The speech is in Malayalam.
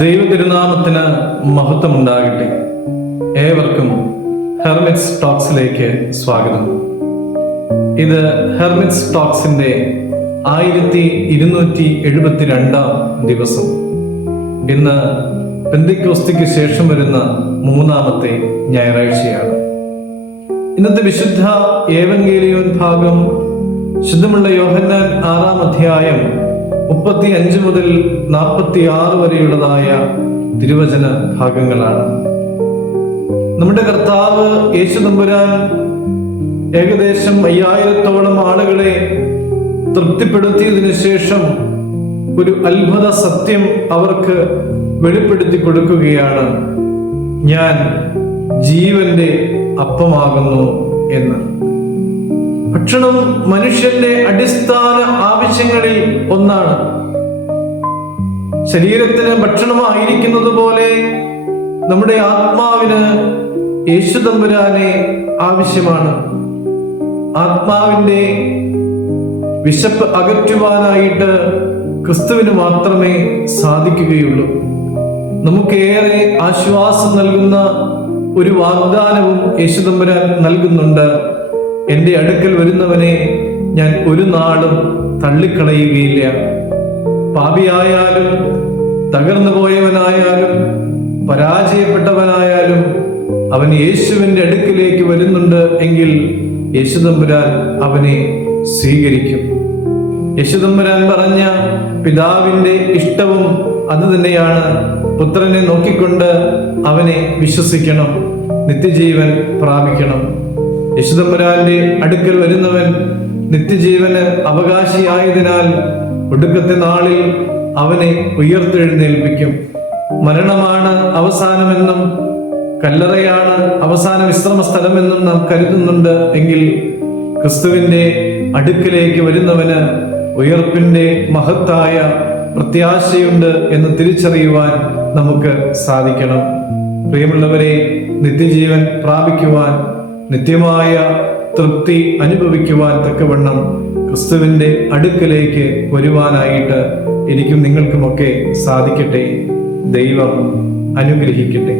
ദൈവതിരുനാമത്തിന് മഹത്വമുണ്ടാകട്ടെ. ഏവർക്കും ഹെർമിറ്റ്സ് ടോക്സിലേക്ക് സ്വാഗതം. ഇത് ഹെർമിറ്റ്സ് ടോക്സിന്റെ 1272 ദിവസം. ഇന്ന് പെന്തക്കോസ്തിക്ക് ശേഷം വരുന്ന 3-ാമത്തെ ഞായറാഴ്ചയാണ്. ഇന്നത്തെ വിശുദ്ധ ഏവങ്കേലിയോൻ ഭാഗം ശുദ്ധമുള്ള യോഹന്നാൻ 6-ാം അധ്യായം 35 മുതൽ 46 വരെയുള്ളതായ തിരുവചന ഭാഗങ്ങളാണ്. നമ്മുടെ കർത്താവ് യേശു തമ്പുരാൻ ഏകദേശം 5000-ഓളം ആളുകളെ തൃപ്തിപ്പെടുത്തിയതിനു ശേഷം ഒരു അത്ഭുത സത്യം അവർക്ക് വെളിപ്പെടുത്തി കൊടുക്കുകയാണ്. ഞാൻ ജീവന്റെ അപ്പമാകുന്നു എന്ന്. ഭക്ഷണം മനുഷ്യന്റെ അടിസ്ഥാന ആവശ്യങ്ങളിൽ ഒന്നാണ്. ശരീരത്തിന് ഭക്ഷണമായിരിക്കുന്നത് പോലെ നമ്മുടെ ആത്മാവിന് യേശു തമ്പുരാനെ ആവശ്യമാണ്. ആത്മാവിന്റെ വിശപ്പ് അകറ്റുവാനായിട്ട് ക്രിസ്തുവിന് മാത്രമേ സാധിക്കുകയുള്ളൂ. നമുക്കേറെ ആശ്വാസം നൽകുന്ന ഒരു വാഗ്ദാനവും യേശു തമ്പുരാൻ നൽകുന്നുണ്ട്. എൻ്റെ അടുക്കൽ വരുന്നവനെ ഞാൻ ഒരു നാളും തള്ളിക്കളയുകയില്ല. പാപിയായാലും തകർന്നു പോയവനായാലും പരാജയപ്പെട്ടവനായാലും അവൻ യേശുവിൻ്റെ അടുക്കിലേക്ക് വരുന്നുണ്ട് എങ്കിൽ യേശു തമ്പുരാൻ അവനെ സ്വീകരിക്കും. യേശു തമ്പുരാൻ പറഞ്ഞ പിതാവിന്റെ ഇഷ്ടവും അത് തന്നെയാണ്. പുത്രനെ നോക്കിക്കൊണ്ട് അവനെ വിശ്വസിക്കണം, നിത്യജീവൻ പ്രാപിക്കണം. യേശു തമ്പുരാന്റെ അടുക്കൽ വരുന്നവൻ നിത്യജീവന് അവകാശിയായതിനാൽ ഒടുക്കത്തെ നാളിൽ അവനെ ഉയർത്തെഴുന്നേൽപ്പിക്കും. മരണമാണ് അവസാനമെന്നും കല്ലറയാണ് അവസാന വിശ്രമ സ്ഥലമെന്നും നാം കരുതുന്നുണ്ട് എങ്കിൽ ക്രിസ്തുവിന്റെ അടുക്കലേക്ക് വരുന്നവന് ഉയർപ്പിന്റെ മഹത്തായ പ്രത്യാശയുണ്ട് എന്ന് തിരിച്ചറിയുവാൻ നമുക്ക് സാധിക്കണം. പ്രിയമുള്ളവരെ, നിത്യജീവൻ പ്രാപിക്കുവാൻ, നിത്യമായ തൃപ്തി അനുഭവിക്കുവാൻ തക്കവണ്ണം ക്രിസ്തുവിന്റെ അടുക്കലേക്ക് വരുവാനായിട്ട് എനിക്കും നിങ്ങൾക്കുമൊക്കെ സാധിക്കട്ടെ. ദൈവം അനുഗ്രഹിക്കട്ടെ.